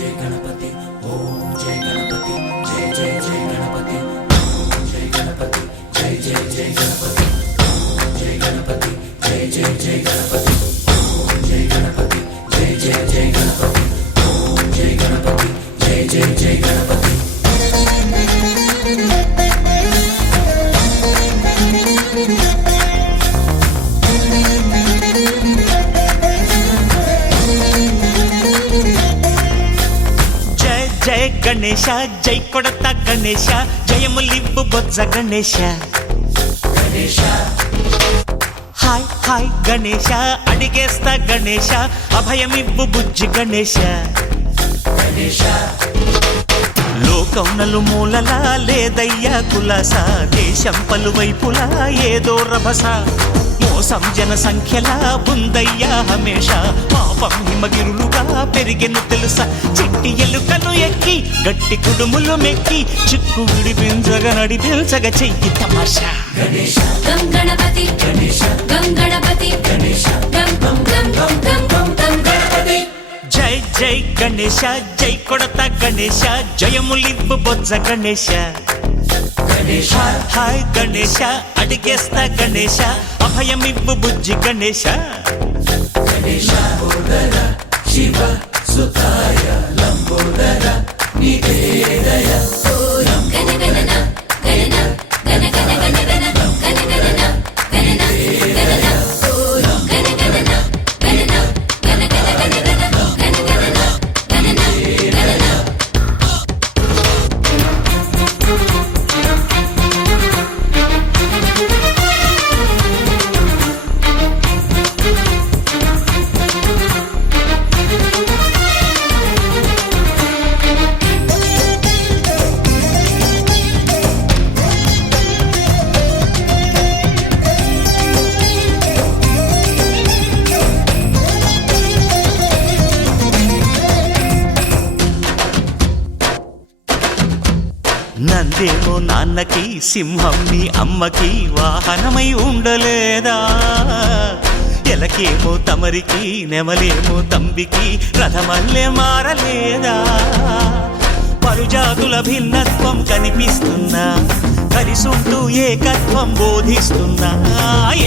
जय गणपति ओम जय गणपति जय जय जय गणपति ओम जय गणपति जय जय जय गणपति ओम जय गणपति जय जय जय गणपति ओम जय गणपति जय जय जय गणपति ओम जय गणपति जय जय जय गणपति। जय गणेश जय कोडता गणेश जयमुलिब्बु बोज्ज गणेश गणेश हाय हाय गणेश अडिगेस्ता गणेश अभयमिब्बु बुज्जि गणेश गणेश లోకం నలుమూలలా లేదయ్యా కులాస దేశం పలువైపులా ఏదో రభస మోసం జన సంఖ్యలా ఉందయ్యా హమేష పాపం హిమగిరులుగా పెరిగెను తెలుసా చిట్టి ఎలుకను ఎక్కి గట్టి కుడుములు మెక్కి చిక్కు విడిపించగా నడిపించగా చెయ్యి తమాషా गणेश गं गणपति गणेश गं गणपति गणेश गं गं गं गं गं गं गं गणपति జై జై గణేశ జై కొడత గణేశ జయములిబ్బు బొజ్జ గణేశ गणेश హాయ్ గణేశ అడిగేస్తా గణేశ అభయమిబ్బు బుజ్జి గణేశ गणेश लंबोदर शिव सुताय लंबोदर निवेदय गण गणना गणना गण गण गण गण गण गणना गणना गणना गण गणना गणना गण गण गण गण गण गणना गणना गणना। నందేమో నాన్నకి సింహం నీ అమ్మకి వాహనమై ఉండలేదా ఎలకేమో తమరికి నెమలేమో తంబికి రథమల్లే మారలేదా పలుజాతుల భిన్నత్వం కనిపిస్తున్నా కలిసుంటూ ఏకత్వం బోధిస్తున్నా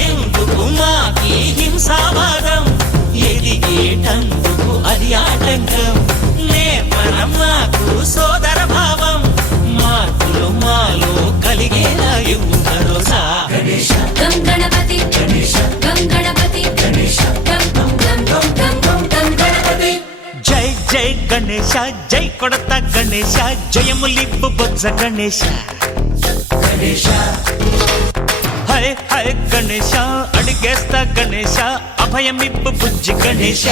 ఎందుకు మాకి హింసావాదం ఎదిగేటందుకు అది ఆటంకం నేర్పరం మాకు సోదర భావం మార్పులు మాలో కలిగేలా ఇవ్వు భరోసా गणेश गं गणपति गणेश गं गणपति गणेश गं गं गं गं गं गं गं गणपति జై జై గణేశ జై కొడత గణేశ జయములిబ్బు బొజ్జ గణేశ गणेश హై హై గణేశ అడిగేస్తా గణేశ అభయమిబ్బు బుజ్జి గణేశ